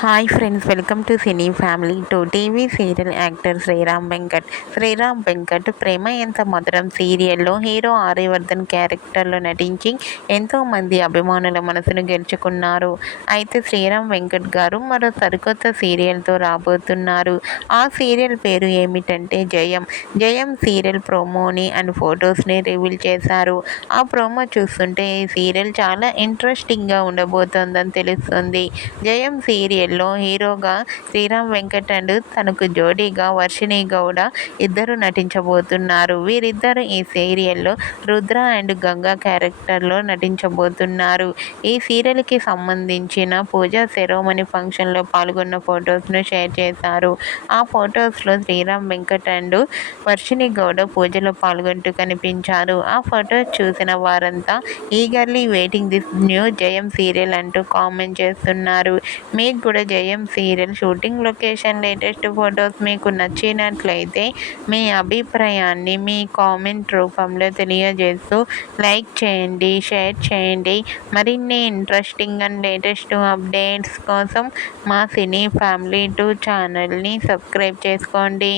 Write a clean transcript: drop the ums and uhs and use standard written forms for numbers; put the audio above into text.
Hi friends, welcome to cine family to TV serial actor Sriram Venkat. Sriram Venkat Prema Entha Madhuram సీరియల్లో hero Aryavardhan క్యారెక్టర్లో నటించి ఎంతోమంది అభిమానుల మనసును గెలుచుకున్నారు. అయితే శ్రీరామ్ వెంకట్ గారు మరో సరికొత్త సీరియల్తో రాబోతున్నారు. ఆ సీరియల్ పేరు ఏమిటంటే జయం. జయం సీరియల్ ప్రోమోని అండ్ ఫొటోస్ని రివీల్ చేశారు. ఆ ప్రోమో చూస్తుంటే ఈ సీరియల్ చాలా ఇంట్రెస్టింగ్గా ఉండబోతోందని తెలుస్తుంది. జయం సీరియల్లో హీరోగా శ్రీరామ్ వెంకట్ అండ్ తనకు జోడీగా వర్షిణి గౌడ ఇద్దరు నటించబోతున్నారు. వీరిద్దరు ఈ సీరియల్లో రుద్ర అండ్ గంగా క్యారెక్టర్లో నటించబోతున్నారు. ఈ సీరియల్కి సంబంధించిన పూజా సెరోమనీ ఫంక్షన్లో పాల్గొన్న ఫొటోస్ను షేర్ చేశారు. ఆ ఫొటోస్లో శ్రీరామ్ వెంకట్ అండ్ వర్షిణి గౌడ పూజలో పాల్గొంటూ కనిపించారు. ఆ ఫొటోస్ చూసిన వారంతా ఈగర్లీ వెయిటింగ్ దిస్ న్యూ జయం సీరియల్ అంటూ కామెంట్ చేస్తున్నారు. మీకు కూడా జయం serial shooting location latest photos మీకు నచ్చినట్లయితే మీ అభిప్రాయాన్ని మీ కామెంట్ రూపంలో తెలియజేస్తూ లైక్ చేయండి, షేర్ చేయండి. మరిన్ని ఇంట్రెస్టింగ్ అండ్ లేటెస్ట్ అప్డేట్స్ కోసం మా సినీ ఫ్యామిలీ 2 ఛానల్ని సబ్స్క్రైబ్ చేసుకోండి.